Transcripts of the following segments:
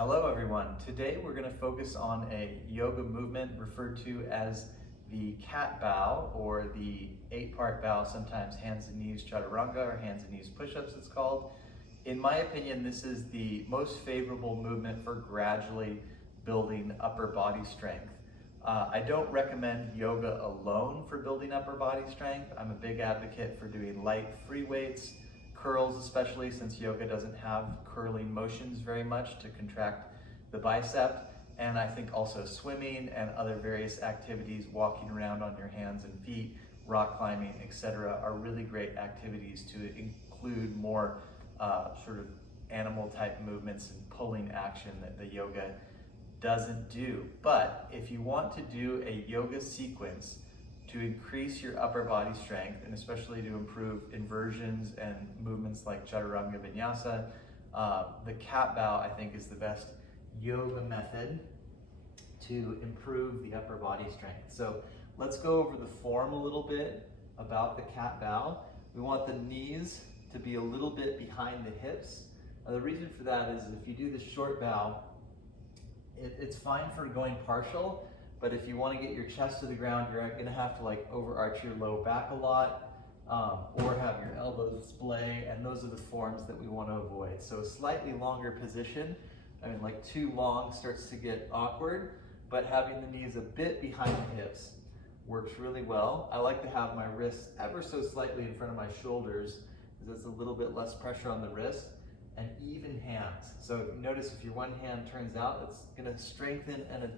Hello everyone. Today we're going to focus on a yoga movement referred to as the cat bow, or the 8-part bow, sometimes hands and knees chaturanga or hands and knees push-ups it's called. In my opinion, this is the most favorable movement for gradually building upper body strength. I don't recommend yoga alone for building upper body strength. I'm a big advocate for doing light free weights, curls especially, since yoga doesn't have curling motions very much to contract the bicep. And I think also swimming and other various activities, walking around on your hands and feet, rock climbing, etc., are really great activities to include more sort of animal type movements and pulling action that the yoga doesn't do. But if you want to do a yoga sequence to increase your upper body strength, and especially to improve inversions and movements like chaturanga vinyasa, the cat bow I think is the best yoga method to improve the upper body strength. So let's go over the form a little bit about the cat bow. We want the knees to be a little bit behind the hips. Now, the reason for that is if you do the short bow, it's fine for going partial, but if you want to get your chest to the ground, you're going to have to overarch your low back a lot, or have your elbows splay, and those are the forms that we want to avoid. So a slightly longer position, like too long starts to get awkward, but having the knees a bit behind the hips works really well. I like to have my wrists ever so slightly in front of my shoulders, because it's a little bit less pressure on the wrist, and even hands. So if you notice, if your one hand turns out, it's going to strengthen and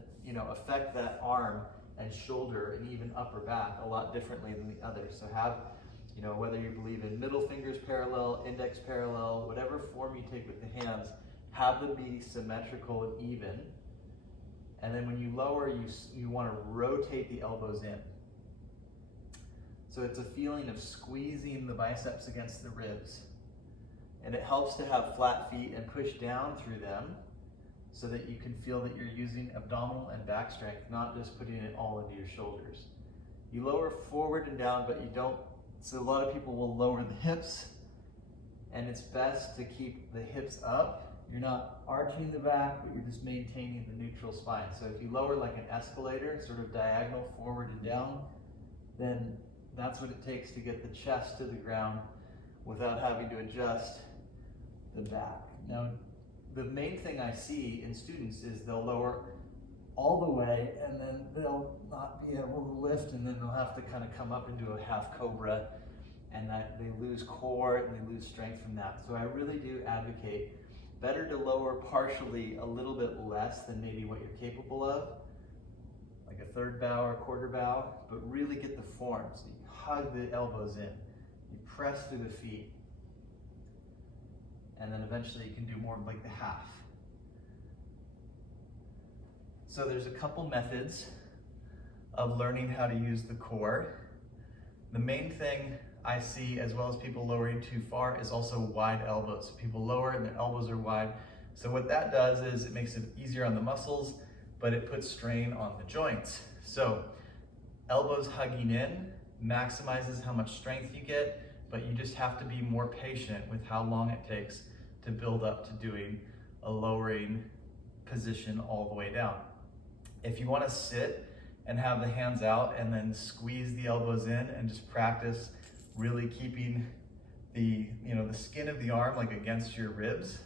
affect that arm and shoulder and even upper back a lot differently than the other. So have, whether you believe in middle fingers parallel, index parallel, whatever form you take with the hands, have them be symmetrical and even. And then when you lower, you want to rotate the elbows in. So it's a feeling of squeezing the biceps against the ribs. And it helps to have flat feet and push down through them so that you can feel that you're using abdominal and back strength, not just putting it all into your shoulders. You lower forward and down, but you don't, so a lot of people will lower the hips, and it's best to keep the hips up. You're not arching the back, but you're just maintaining the neutral spine. So if you lower like an escalator, sort of diagonal forward and down, then that's what it takes to get the chest to the ground without having to adjust the back. Now, the main thing I see in students is they'll lower all the way, and then they'll not be able to lift, and then they'll have to kind of come up into a half cobra, and that they lose core and they lose strength from that. So I really do advocate better to lower partially a little bit less than maybe what you're capable of, like a third bow or a quarter bow, but really get the form. So you hug the elbows in, you press through the feet, and then eventually you can do more like the half. So there's a couple methods of learning how to use the core. The main thing I see, as well as people lowering too far, is also wide elbows. People lower and their elbows are wide. So what that does is it makes it easier on the muscles, but it puts strain on the joints. So elbows hugging in maximizes how much strength you get, but you just have to be more patient with how long it takes to build up to doing a lowering position all the way down. If you want to sit and have the hands out and then squeeze the elbows in and just practice really keeping the skin of the arm against your ribs,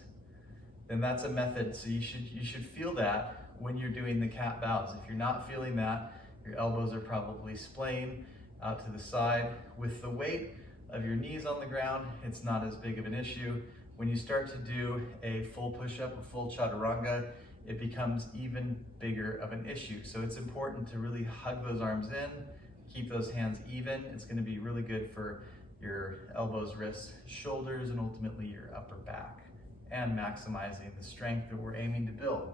then that's a method. So you should feel that when you're doing the cat bows. If you're not feeling that, your elbows are probably splaying out to the side. With the weight of your knees on the ground, it's not as big of an issue. When you start to do a full push-up, a full chaturanga, it becomes even bigger of an issue. So it's important to really hug those arms in, keep those hands even. It's going to be really good for your elbows, wrists, shoulders, and ultimately your upper back, and maximizing the strength that we're aiming to build.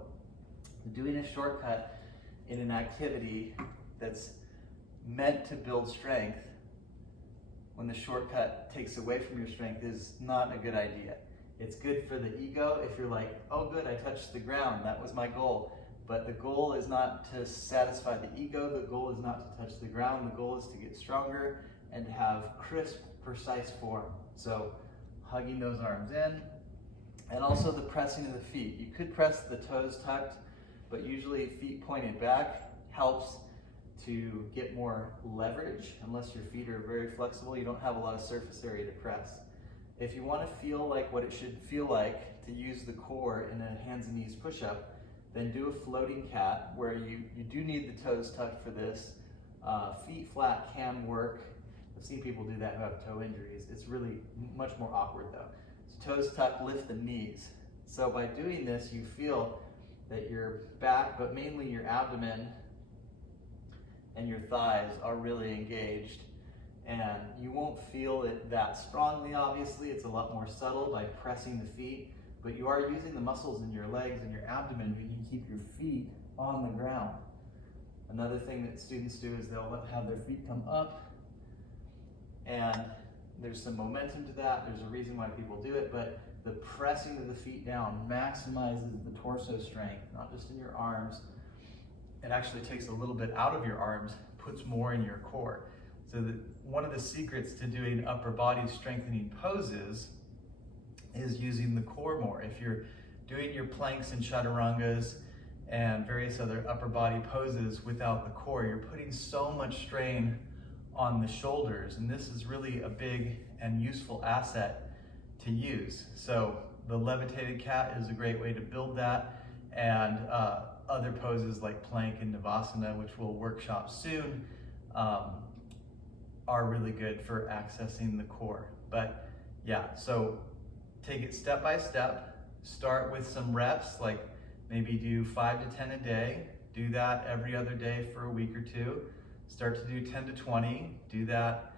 Doing a shortcut in an activity that's meant to build strength, when the shortcut takes away from your strength, is not a good idea. It's good for the ego if you're like, oh good, I touched the ground, that was my goal. But the goal is not to satisfy the ego, the goal is not to touch the ground, the goal is to get stronger and to have crisp, precise form. So hugging those arms in, And also the pressing of the feet. You could press the toes tucked, but usually feet pointed back helps to get more leverage. Unless your feet are very flexible, you don't have a lot of surface area to press. If you want to feel like what it should feel like to use the core in a hands and knees push-up, then do a floating cat where you do need the toes tucked for this. Feet flat can work. I've seen people do that who have toe injuries. It's really much more awkward though. So toes tucked, lift the knees. So by doing this, you feel that your back, but mainly your abdomen and your thighs are really engaged. And you won't feel it that strongly, obviously. It's a lot more subtle by pressing the feet, but you are using the muscles in your legs and your abdomen when you keep your feet on the ground. Another thing that students do is they'll have their feet come up, and there's some momentum to that. There's a reason why people do it, but the pressing of the feet down maximizes the torso strength, not just in your arms. It actually takes a little bit out of your arms, puts more in your core. So one of the secrets to doing upper body strengthening poses is using the core more. If you're doing your planks and chaturangas and various other upper body poses without the core, you're putting so much strain on the shoulders, and this is really a big and useful asset to use. So the levitated cat is a great way to build that, and other poses like plank and navasana, which we'll workshop soon, are really good for accessing the core. But yeah, so take it step by step. Start with some reps, like maybe do 5 to 10 a day. Do that every other day for a week or two. Start to do 10 to 20. Do that,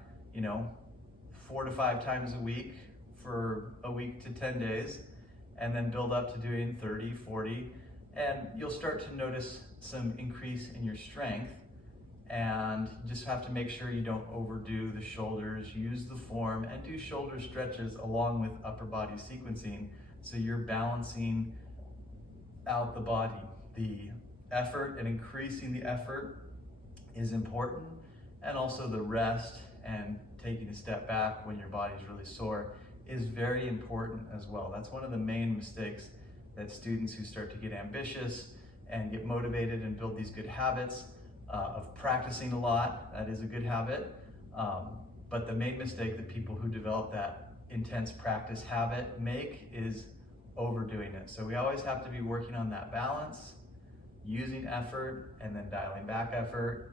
4 to 5 times a week for a week to 10 days, and then build up to doing 30, 40, and you'll start to notice some increase in your strength. And you just have to make sure you don't overdo the shoulders. Use the form and do shoulder stretches along with upper body sequencing, so you're balancing out the body. The effort and increasing the effort is important, and also the rest and taking a step back when your body's really sore is very important as well. That's one of the main mistakes that students who start to get ambitious and get motivated and build these good habits of practicing a lot. That is a good habit, but the main mistake that people who develop that intense practice habit make is overdoing it. So we always have to be working on that balance, using effort and then dialing back effort,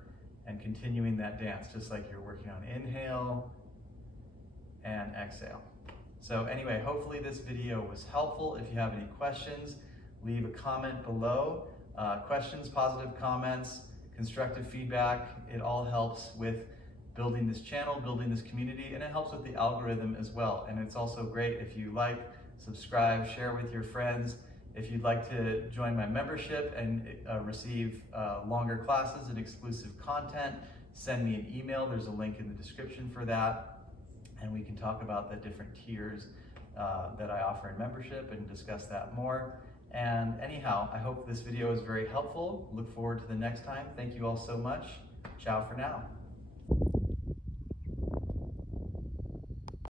and continuing that dance, just like you're working on inhale and exhale. So anyway, hopefully this video was helpful. If you have any questions, leave a comment below. Questions, positive comments, constructive feedback, it all helps with building this channel, building this community, and it helps with the algorithm as well. And it's also great if you like, subscribe, share with your friends. If you'd like to join my membership and receive longer classes and exclusive content, send me an email. There's a link in the description for that. And we can talk about the different tiers that I offer in membership and discuss that more. And anyhow, I hope this video is very helpful. Look forward to the next time. Thank you all so much. Ciao for now.